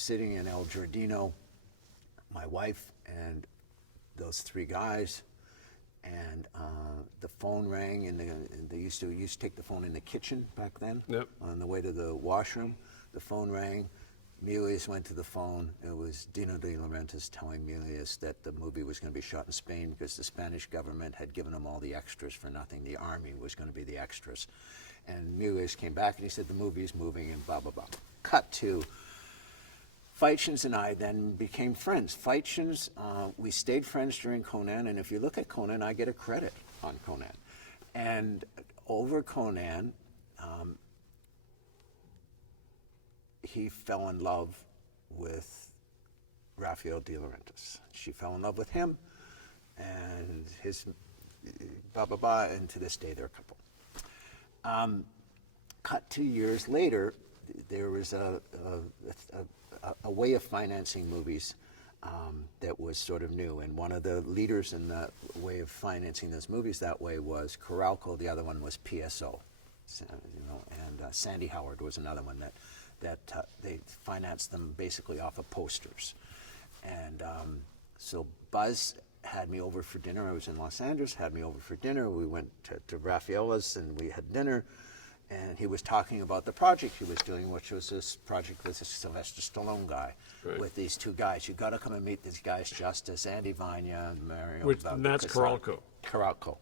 sitting in El Giardino, my wife and those three guys, and the phone rang, and they used to take the phone in the kitchen back then. Yep. On the way to the washroom. The phone rang. Milius went to the phone. It was Dino de Laurentiis telling Milius that the movie was going to be shot in Spain because the Spanish government had given them all the extras for nothing. The army was going to be the extras. And Milius came back and he said, the movie's moving and blah, blah, blah. Cut to Feitshans and I then became friends. Feitshans, we stayed friends during Conan, and if you look at Conan, I get a credit on Conan. And over Conan, he fell in love with Raphael de Laurentiis. She fell in love with him, and his blah, blah, blah, and to this day they're a couple. Cut 2 years later, there was a way of financing movies that was sort of new, and one of the leaders in the way of financing those movies that way was Coralco. The other one was PSO, and Sandy Howard was another one that they financed them basically off of posters. And so Buzz had me over for dinner. I was in Los Angeles, had me over for dinner. We went to Raffaella's and we had dinner. And he was talking about the project he was doing, which was this project with this Sylvester Stallone guy, with these two guys. You got to come and meet these guys, Justis, Andy Vania, and Mario. And that's Coralco. Coralco.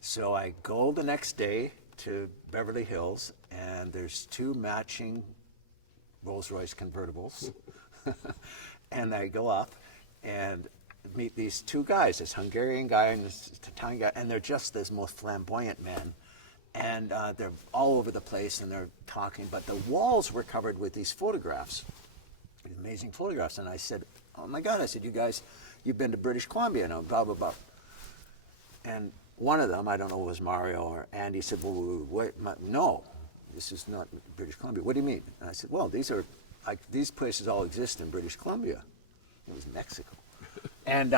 So I go the next day to Beverly Hills, and there's two matching Rolls-Royce convertibles. And I go up and meet these two guys, this Hungarian guy and this Italian guy, and they're just this most flamboyant men. And they're all over the place, and they're talking, but the walls were covered with these photographs, these amazing photographs. And I said, oh my God, I said, you guys, you've been to British Columbia, and blah, blah, blah. And one of them, I don't know if it was Mario or Andy, said, well, wait, no, this is not British Columbia. What do you mean? And I said, well, these places all exist in British Columbia. It was Mexico. And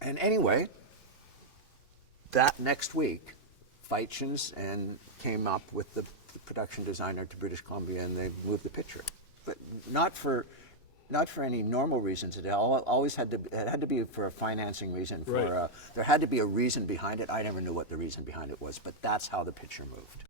anyway, that next week, Feitshans and came up with the production designer to British Columbia, and they moved the picture, but not for any normal reasons. It had to be for a financing reason. There had to be a reason behind it. I never knew what the reason behind it was, but that's how the picture moved.